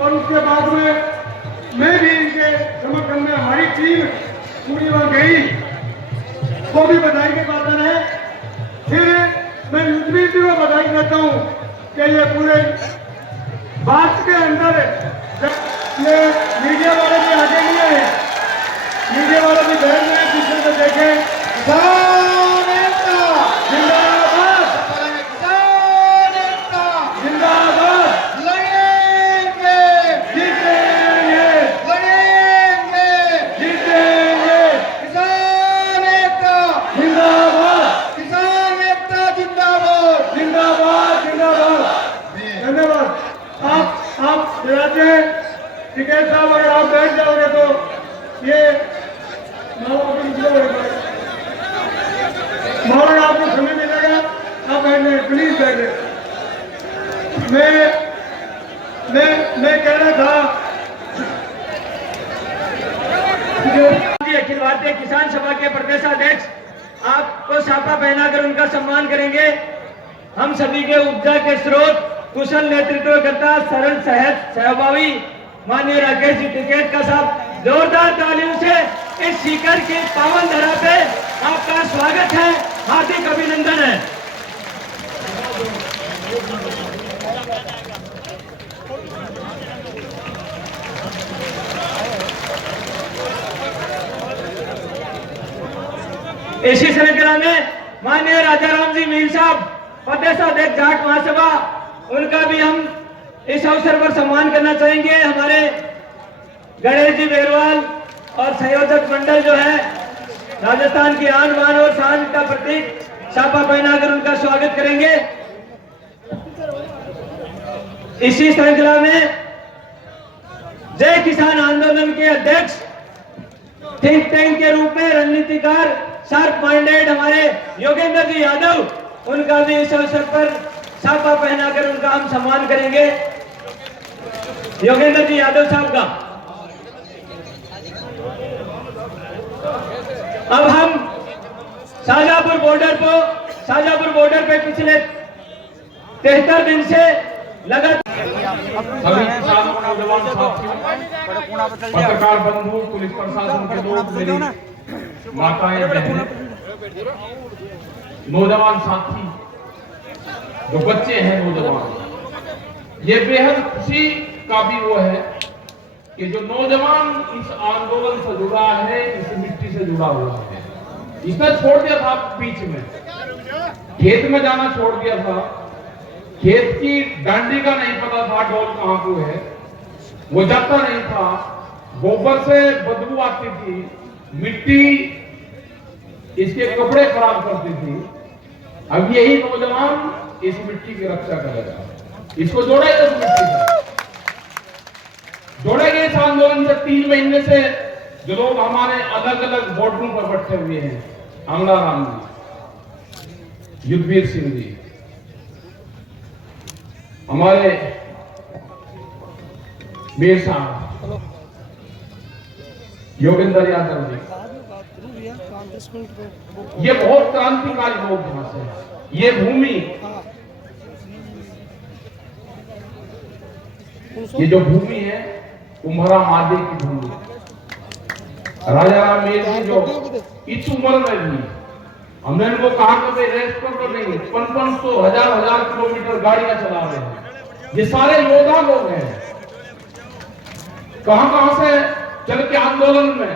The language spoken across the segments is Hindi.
और उसके बाद में मैं भी इनके समर्थन में हमारी टीम पूरी वहां गई, वो भी बधाई के पात्र है। फिर मैं यूट्यूब को बधाई देता हूँ कि ये पूरे बात के अंदर ये मीडिया वाले भी आगे लिए हैं, मीडिया वाले भी बैठ गए दूसरे को देखे। जिंदाबाद जिंदाबाद, लड़ेंगे जीतेंगे लड़ेंगे जीतेंगे, किसान एकता जिंदाबाद किसान एकता जिंदाबाद जिंदाबाद जिंदाबाद। धन्यवाद। आप जाते हैं टिकैत साहब, अगर आप बैठ जाओगे तो ये मौलाना आपको समय मिलेगा, आप बैठे प्लीज बैठे। मैं कह रहा था अखिल भारतीय किसान सभा के प्रदेशाध्यक्ष आपको छापा पहनाकर उनका सम्मान करेंगे। हम सभी के ऊर्जा के स्रोत, कुशल नेतृत्वकर्ता, सरल सहज स्वभावी माननीय राकेश जी टिकैत का साहब, जोरदार तालियों से इस सीकर की पावन धरा पे आपका स्वागत है, हार्दिक अभिनंदन है। इसी श्रृंखला में माननीय राजाराम जी मीर साहब, प्रदेशाध्यक्ष जाट महासभा, उनका भी हम इस अवसर पर सम्मान करना चाहेंगे। हमारे गणेश जी बेरवाल और संयोजक मंडल जो है राजस्थान की आन बान और शान का प्रतीक छापा पहनाकर उनका स्वागत करेंगे। इसी श्रृंखला में जय किसान आंदोलन के अध्यक्ष, थिंक टैंक के रूप में रणनीतिकार, शार्प माइंडेड हमारे योगेंद्र जी यादव, उनका भी इस अवसर पर छापा पहनाकर उनका हम सम्मान करेंगे। योगेंद्र जी यादव साहब का अब हम शाहजहांपुर बॉर्डर पे पिछले 73 दिन से लगातार पत्रकार बंधु, पुलिस प्रशासन के लोग, मेरी माताएं बहनें, नौजवान साथी, जो बच्चे हैं नौजवान, ये बेहद खुशी का भी वो है कि जो नौजवान इस आंदोलन से जुड़ा है, इस मिट्टी से जुड़ा हुआ है। इसने छोड़ दिया था बीच में, खेत में जाना छोड़ दिया था, खेत की डांडी का नहीं पता था डोल कहां को है, वो जाता नहीं था, गोबर से बदबू आती थी, मिट्टी इसके कपड़े खराब करती थी। अब यही नौजवान इस मिट्टी की रक्षा करेगा, इसको जोड़ेगा, इस मिट्टी से जोड़ेंगे। इस आंदोलन से 3 महीने से जो लोग हमारे अलग अलग बॉर्डरों पर बैठे हुए हैं, अंगलाराम जी, युद्धवीर सिंह जी, हमारे मीर साहब, योगेंद्र यादव जी, ये बहुत क्रांतिकारी लोग यहां से। ये भूमि, ये जो भूमि है कुम्हरा मादे की भूमि। राजाराम मीर जी जो इस उम्र में भी, हमने इनको कहा कि भाई रेस्ट कर लो, नहीं, 500 हजार किलोमीटर गाड़ियां चला रहे हैं। ये सारे योद्धा लोग हैं, कहां से चल के आंदोलन में।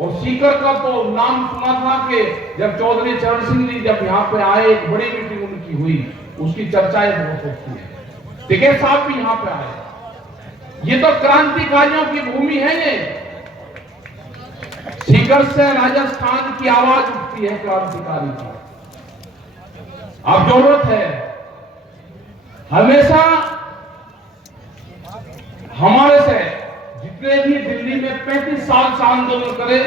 और सीकर का तो नाम सुना था कि जब चौधरी चरण सिंह जी जब यहाँ पे आए, एक बड़ी मीटिंग उनकी हुई, उसकी चर्चाएं बहुत होती है। टिकैत साहब भी यहाँ पे आए। ये तो क्रांतिकारियों की भूमि है। ये सीकर से राजस्थान की आवाज उठती है क्रांतिकारी की। अब जरूरत है हमेशा हमारे से जितने भी दिल्ली में 35 साल से आंदोलन करे,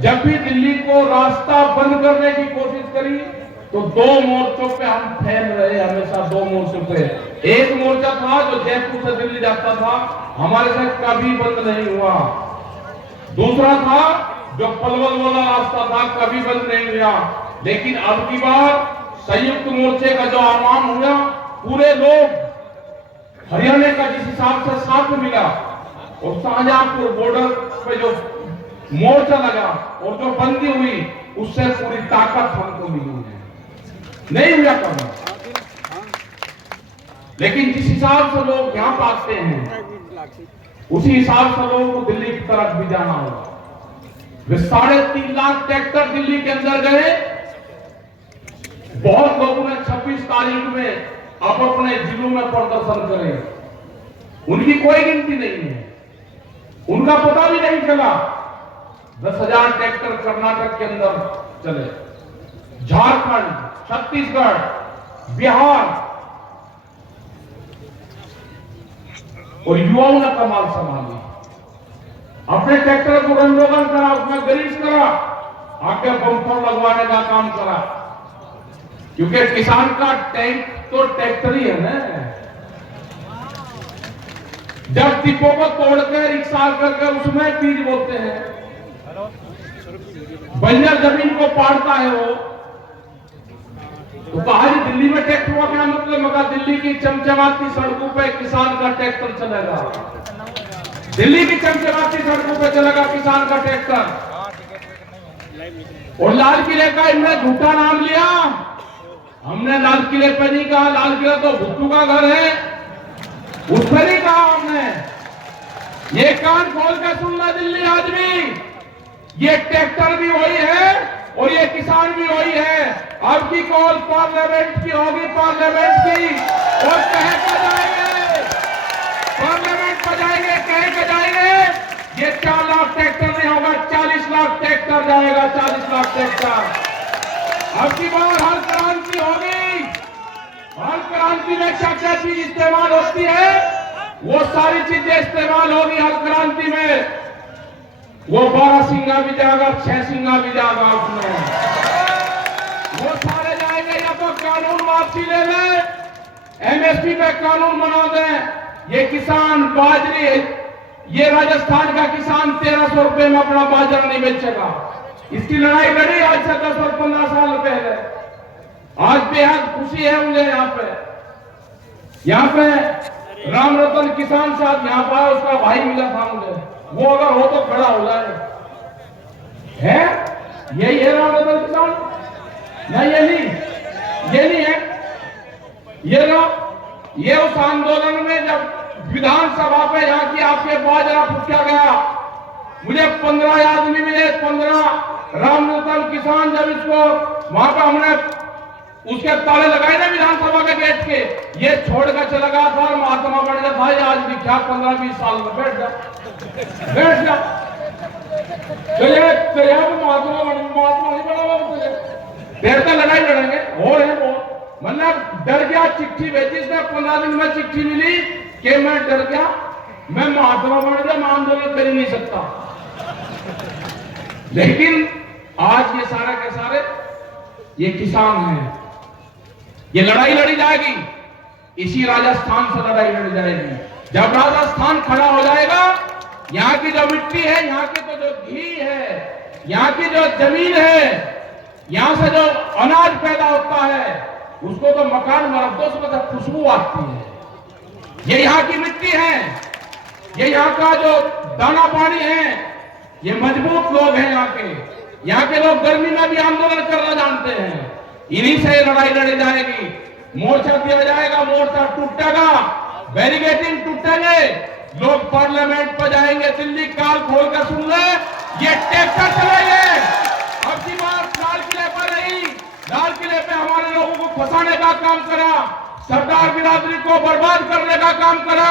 जब भी दिल्ली को रास्ता बंद करने की कोशिश करी तो 2 मोर्चों पे हम फैल रहे, हमेशा 2 मोर्चों पे। एक मोर्चा था जो जयपुर से दिल्ली जाता था, हमारे से कभी बंद नहीं हुआ। दूसरा था जो पलवल वाला रास्ता था, कभी बंद नहीं हुआ। लेकिन अब की बार संयुक्त मोर्चे का जो आह्वान हुआ, पूरे लोग हरियाणा का जिस हिसाब से साथ मिल लगा और शाहजहांपुर बॉर्डर पे जो मोर्चा लगा और जो बंदी हुई उससे पूरी ताकत हमको मिली है, नहीं हुआ कभी। लेकिन जिस हिसाब से लोग यहां पाते हैं उसी हिसाब से लोगों को दिल्ली की तरफ भी जाना होगा। वे 3.5 लाख ट्रैक्टर दिल्ली के अंदर गए। बहुत लोगों ने 26 तारीख में आप अपने जिलों में प्रदर्शन करें, उनकी कोई गिनती नहीं है, उनका पता भी नहीं चला। 10,000 ट्रैक्टर कर्नाटक के अंदर चले, झारखंड, छत्तीसगढ़, बिहार, और युवाओं ने कमाल संभाली, अपने ट्रैक्टर को रंगरोगन करा, उसमें ग्रीस करा, आगे बम्पर लगवाने का काम करा, क्योंकि किसान का टैंक तो ट्रैक्टर ही है ना। जब डिपो को तोड़कर रिक्शा करके उसमें बीज बोते हैं, बंजर जमीन को पाड़ता है वो, तो कहा जी दिल्ली में ट्रैक्टर हुआ क्या मतलब? मगर दिल्ली की चमचमाती सड़कों पे किसान का ट्रैक्टर चलेगा, दिल्ली की चमचमाती सड़कों पे चलेगा किसान का ट्रैक्टर। और लाल किले का इन्होंने झूठा नाम लिया। हमने लाल किले पे नहीं कहा, लाल किला तो भुट्टू का घर है, उस पर नहीं कहा हमने। ये कान खोल के सुनना दिल्ली आदमी, ये ट्रैक्टर भी वही है और ये किसान भी वही है। अब की कॉल पार्लियामेंट की होगी, पार्लियामेंट की, और कह के जाएंगे, पार्लियामेंट पर जाएंगे, कह के जाएंगे। ये 4 लाख ट्रैक्टर नहीं होगा, 40 लाख ट्रैक्टर जाएगा, 40 लाख ट्रैक्टर। अब की बार हर क्रांति होगी, हर क्रांति में क्या क्या चीज इस्तेमाल होती है वो सारी चीजें इस्तेमाल होगी हर क्रांति में। वो 12 सिंगा भी जाएगा, 6 सिंगा भी जाएगा, उसमें वो सारे जाएंगे। या तो कानून वापसी ले ले, एमएसपी पे कानून बना दे। ये किसान बाजरी, ये राजस्थान का किसान 1300 रुपए में अपना बाजरा नहीं बेचेगा। इसकी लड़ाई लड़ी आज से 10 और 15 साल पहले। आज बेहद खुशी है मुझे यहाँ पे राम रतन किसान साहब यहाँ पर, उसका भाई मिला था मुझे, वो अगर हो तो खड़ा हो जाए। है यही है राम रतन किसान? नहीं, ये नहीं है। ये उस आंदोलन में जब विधानसभा पे यहाँ की आपके बाजरा फूटा गया, मुझे 15 आदमी मिले, 15 राम रतन किसान। जब इसको वहां पर हमने उसके ताले लगाए ना विधानसभा के गेट के, ये छोड़ कर चला गया था और महात्मा बन गया था। आज भी क्या 15-20 साल में बैठ जा। चलिए महात्मा नहीं बना तुझे, देर तक लड़ाई लड़ेंगे। और है वो मतलब डर गया, चिट्ठी भेजी इसने, 15 दिन में चिट्ठी मिली कि मैं डर गया, मैं महात्मा बन गया, मैं आंदोलन कर ही नहीं सकता। लेकिन आज ये सारे के सारे ये किसान हैं। ये लड़ाई लड़ी जाएगी, इसी राजस्थान से लड़ाई लड़ी जाएगी। जब राजस्थान खड़ा हो जाएगा, यहाँ की जो मिट्टी है, यहाँ की तो जो घी है, यहाँ की जो जमीन है, यहाँ से जो अनाज पैदा होता है, उसको तो मकान मरदों से खुशबू आती है। ये यहाँ की मिट्टी है, ये यहाँ का जो दाना पानी है, ये मजबूत लोग हैं यहाँ के लोग गर्मी में भी आंदोलन करना जानते हैं। इन्हीं से लड़ाई लड़ी जाएगी। मोर्चा दिया जाएगा, मोर्चा टूटेगा, बैरिकेडिंग टूटेंगे, लोग पार्लियामेंट पर जाएंगे। दिल्ली काल खोल कर सुन ले, ये ट्रैक्टर चलेंगे। अब की बार लाल किले पर नहीं, लाल किले पे हमारे लोगों को फंसाने का काम करा, सरदार बिरादरी को बर्बाद करने का काम करा।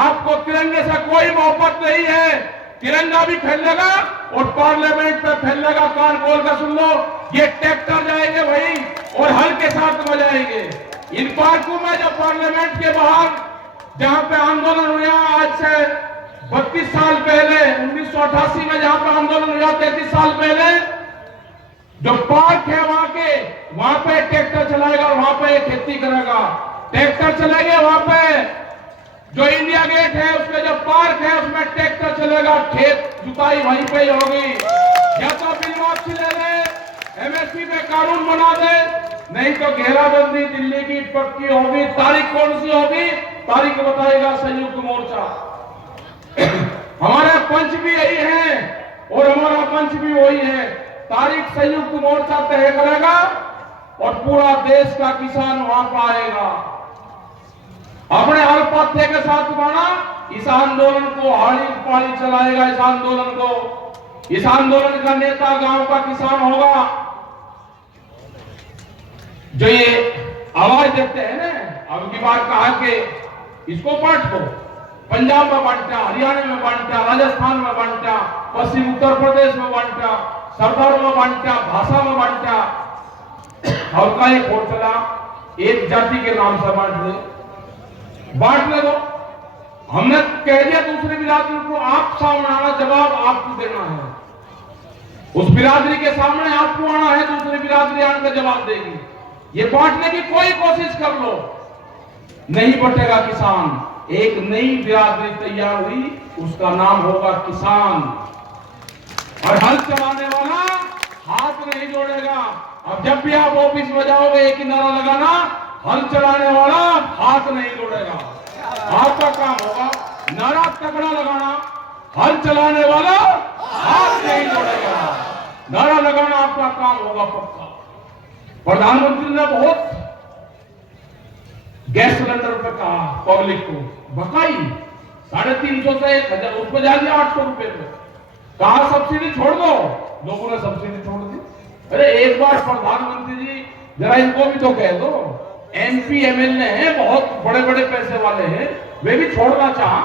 आपको तिरंगे से कोई मोहब्बत नहीं है, तिरंगा भी फैलेगा और पार्लियामेंट पे फैलेगा। कान खोल कर सुन लो, ये ट्रैक्टर जाएंगे भाई और हल के साथ बजाएंगे। इन पार्कों में जब पार्लियामेंट के बाहर जहां पे आंदोलन हुआ आज से 32 साल पहले, 1988 में जहां पे आंदोलन हुआ 33 साल पहले, जो पार्क है वहां पे ट्रैक्टर चलाएगा और वहां पे खेती करेगा। ट्रैक्टर चलेंगे वहां पे, जो इंडिया गेट है उसके जो पार्क है उसमें ट्रैक्टर चलेगा। खेत जुताई वहीं पे ही होगी। या तो बिल वापसी ले ले, एमएसपी पे कानून बना दे, नहीं तो घेराबंदी दिल्ली की पक्की होगी। तारीख कौन सी होगी? तारीख बताएगा संयुक्त मोर्चा। हमारा पंच भी यही है और हमारा पंच भी वही है। तारीख संयुक्त मोर्चा तय करेगा और पूरा देश का किसान वहां पर आएगा। अपने अल्पथ्य के साथ माना इस आंदोलन को हाड़ी पाड़ी चलाएगा। इस आंदोलन का नेता गांव का किसान होगा। जो ये आवाज देते हैं ना, अब की बात कहा कि इसको बांट दो, पंजाब में बांटा, हरियाणा में बांटा, राजस्थान में बांटा, पश्चिम उत्तर प्रदेश में बांटा, सरदारों में बांटा, भाषा में बांटा, और का एक और चला एक जाति के नाम से बांट दो। हमने कह दिया दूसरी बिरादरी को, आप सामने आना, जवाब आपको देना है। उस बिरादरी के सामने आपको आना है, दूसरी बिरादरी आकर जवाब देगी। ये बांटने की कोई कोशिश कर लो, नहीं बटेगा किसान। एक नई बिरादरी तैयार हुई, उसका नाम होगा किसान। और हल चलाने वाला हाथ नहीं जोड़ेगा। अब जब भी आप ऑफिस में जाओगे एक ही नारा लगाना, हल चलाने वाला हाथ नहीं जोड़ेगा। आपका काम होगा नारा तगड़ा लगाना, हल चलाने वाला हाथ नहीं जोड़ेगा। नारा लगाना आपका काम होगा पक्का। प्रधानमंत्री ने बहुत गैस सिलेंडर पे कहा, पब्लिक को भकाई 350 से 1000, उसको जा दिया 800 रुपए पे। कहा सब्सिडी छोड़ दो, लोगों ने सब्सिडी छोड़ दी। अरे एक बार प्रधानमंत्री जी जरा इनको भी तो कह दो, एमपी एमएलए हैं, बहुत बड़े बड़े पैसे वाले हैं, वे भी छोड़ना चाह,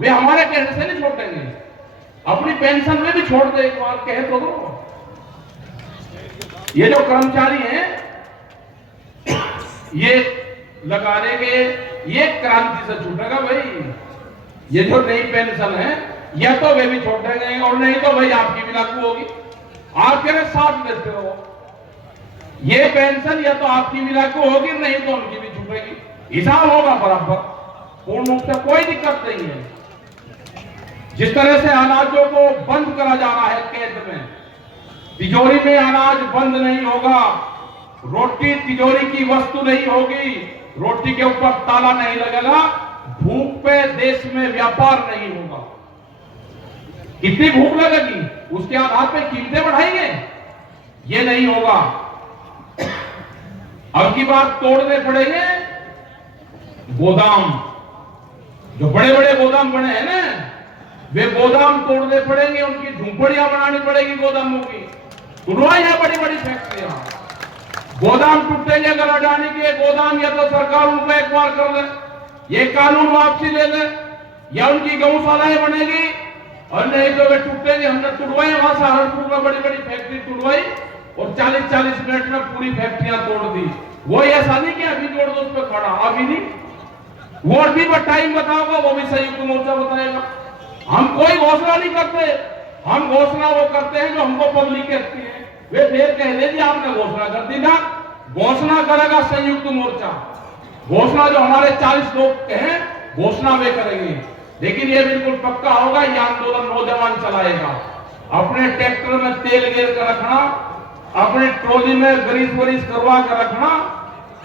वे हमारे कहने से नहीं छोड़ देंगे, अपनी पेंशन में भी छोड़ दे, एक बार कह तो दो। ये जो कर्मचारी हैं ये लगा देंगे, ये क्रांति से छूटेगा भाई। ये जो नई पेंशन है या तो वे भी छोड़ देंगे और नहीं तो भाई आपकी भी लागू होगी। आप कह साथ देते हो, ये पेंशन या तो आपकी भी लागू होगी, नहीं तो उनकी भी छूटेगी, हिसाब होगा बराबर, पूर्ण रूप से कोई दिक्कत नहीं है। जिस तरह से अनाजों को बंद करा जा रहा है कैद में, तिजोरी में अनाज बंद नहीं होगा, रोटी तिजोरी की वस्तु नहीं होगी, रोटी के ऊपर ताला नहीं लगेगा, भूख पे देश में व्यापार नहीं होगा। कितनी भूख लगेगी उसके आधार पे कीमतें बढ़ाएंगे, ये नहीं होगा। अब की बात तोड़ने पड़ेंगे गोदाम, जो बड़े बड़े गोदाम बने हैं ना, वे गोदाम तोड़ने पड़ेंगे, उनकी झुंपड़ियां बनानी पड़ेगी गोदामों की, तुड़वाई है बड़ी बड़ी फैक्ट्रियां। गोदाम टूटेंगे अगर अडानी के गोदाम, या तो सरकार उनको एक बार कर ले, ये कानून वापसी ले ले, या उनकी गौशालाएं बनेगी, और नहीं तो वे टूटेंगे। हमने तुड़वाई, वहां सहारनपुर में बड़ी बड़ी फैक्ट्री तुड़वाई और 40-40 मिनट में पूरी फैक्ट्रियां तोड़ दी। वो ऐसा नहीं कि अभी तोड़ दो उस पर खड़ा, अभी नहीं, वो अभी टाइम बताओगा, वो भी संयुक्त मोर्चा बताएगा। हम कोई घोषणा नहीं करते, हम घोषणा वो करते हैं जो हमको पब्लिक कहती है। वे फिर कह दे आपने घोषणा कर दी ना, घोषणा करेगा संयुक्त मोर्चा। घोषणा जो हमारे 40 लोग हैं, घोषणा वे करेंगे, लेकिन ये बिल्कुल पक्का होगा, ये आंदोलन नौजवान चलाएगा। अपने ट्रैक्टर में तेल गिर कर रखना, अपने ट्रॉली में ग्रीस वरीस करवा कर रखना,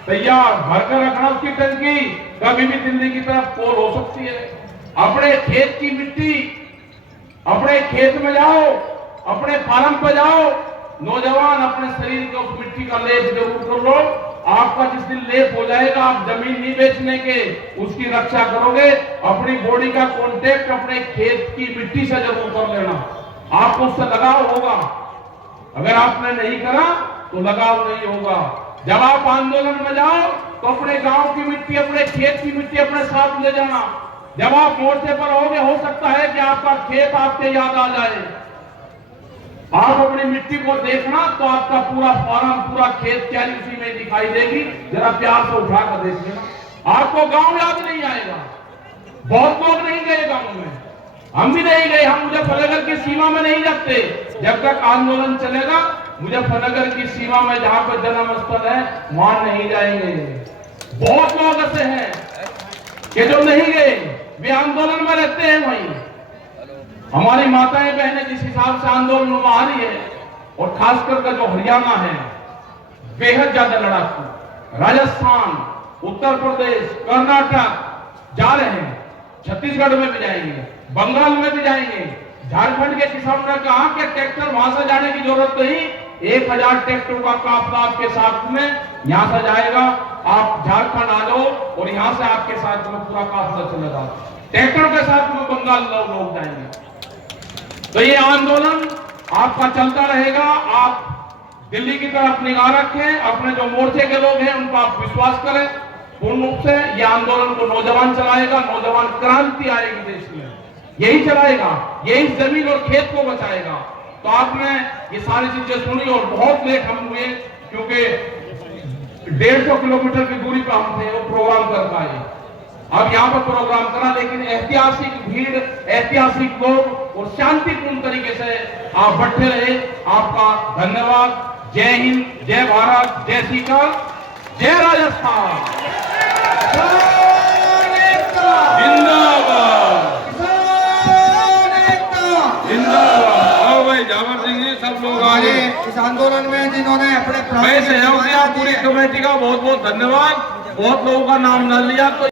तैयार भर कर रखना उसकी टंकी, कभी भी दिल्ली की तरफ पोल हो सकती है। अपने खेत की मिट्टी, अपने खेत में जाओ, अपने फार्म पर जाओ, नौजवान अपने शरीर को उस मिट्टी का लेप जरूर कर लो। आपका जिस दिन लेप हो जाएगा, आप जमीन नहीं बेचने के, उसकी रक्षा करोगे। अपनी बॉडी का कांटेक्ट अपने खेत की मिट्टी से जरूर कर लेना, आपको उससे लगाव होगा। अगर आपने नहीं करा तो लगाव नहीं होगा। जब आप आंदोलन में जाओ तो अपने गांव की मिट्टी, अपने खेत की मिट्टी अपने साथ ले जाना। जब आप मोर्चे पर होगे, हो सकता है कि आपका खेत आपके याद आ जाए, आप अपनी मिट्टी को देखना तो आपका पूरा फार्म, पूरा खेत क्या उसी में दिखाई देगी। जरा प्यार से उठाकर देख लेना, आपको गांव याद नहीं आएगा। बहुत लोग नहीं गए गांव में, हम भी नहीं गए, हम मुजफ्फरनगर की सीमा में नहीं जाते। जब तक आंदोलन चलेगा मुजफ्फरनगर की सीमा में जहां पर जन्म स्थल है वहां नहीं जाएंगे। बहुत लोग ऐसे हैं कि जो नहीं गए, वे आंदोलन में रहते हैं वहीं। हमारी माताएं बहनें जिस हिसाब से आंदोलन में आ रही है, और खासकर जो हरियाणा है बेहद ज्यादा लड़ाकू, राजस्थान, उत्तर प्रदेश, कर्नाटक जा रहे हैं, छत्तीसगढ़ में भी जाएंगे, बंगाल में भी जाएंगे। झारखंड के किसानों ने कहा कि ट्रैक्टर वहां से जाने की जरूरत नहीं, 1000 ट्रैक्टरों का काफिला आपके साथ में यहां से जाएगा। आप झारखंड आ जाओ और यहां से आपके साथ में पूरा काफिला चलेगा। ट्रैक्टरों के साथ में बंगाल लोग जाएंगे। तो ये आंदोलन आपका चलता रहेगा। आप दिल्ली की तरफ निगाह रखें, अपने जो मोर्चे के लोग हैं उन पर आप विश्वास करें पूर्ण रूप से। ये आंदोलन को नौजवान चलाएगा, नौजवान क्रांति आएगी देश में, यही चलाएगा, यही जमीन और खेत को बचाएगा। तो आपने ये सारी चीजें सुनी और बहुत लेट हम हुए, क्योंकि 150 किलोमीटर की दूरी पर हम थे वो प्रोग्राम कर पाए। अब यहाँ पर प्रोग्राम करा, लेकिन ऐतिहासिक भीड़, ऐतिहासिक लोग और शांतिपूर्ण तरीके से आप बैठे रहे। आपका धन्यवाद। जय हिंद, जय भारत, जय सीकर, जय राजस्थान, किसान एकता, जिंदाबाद किसान एकता। जिंदाबाद। आओ भाई जावर सिंह जी, सब लोग हमारे आए। इस आंदोलन में जिन्होंने अपने प्राण मैं की सहयोग दिया कुर्बानी दी पूरी है। कमेटी का बहुत बहुत धन्यवाद। बहुत लोगों का नाम न लिया तो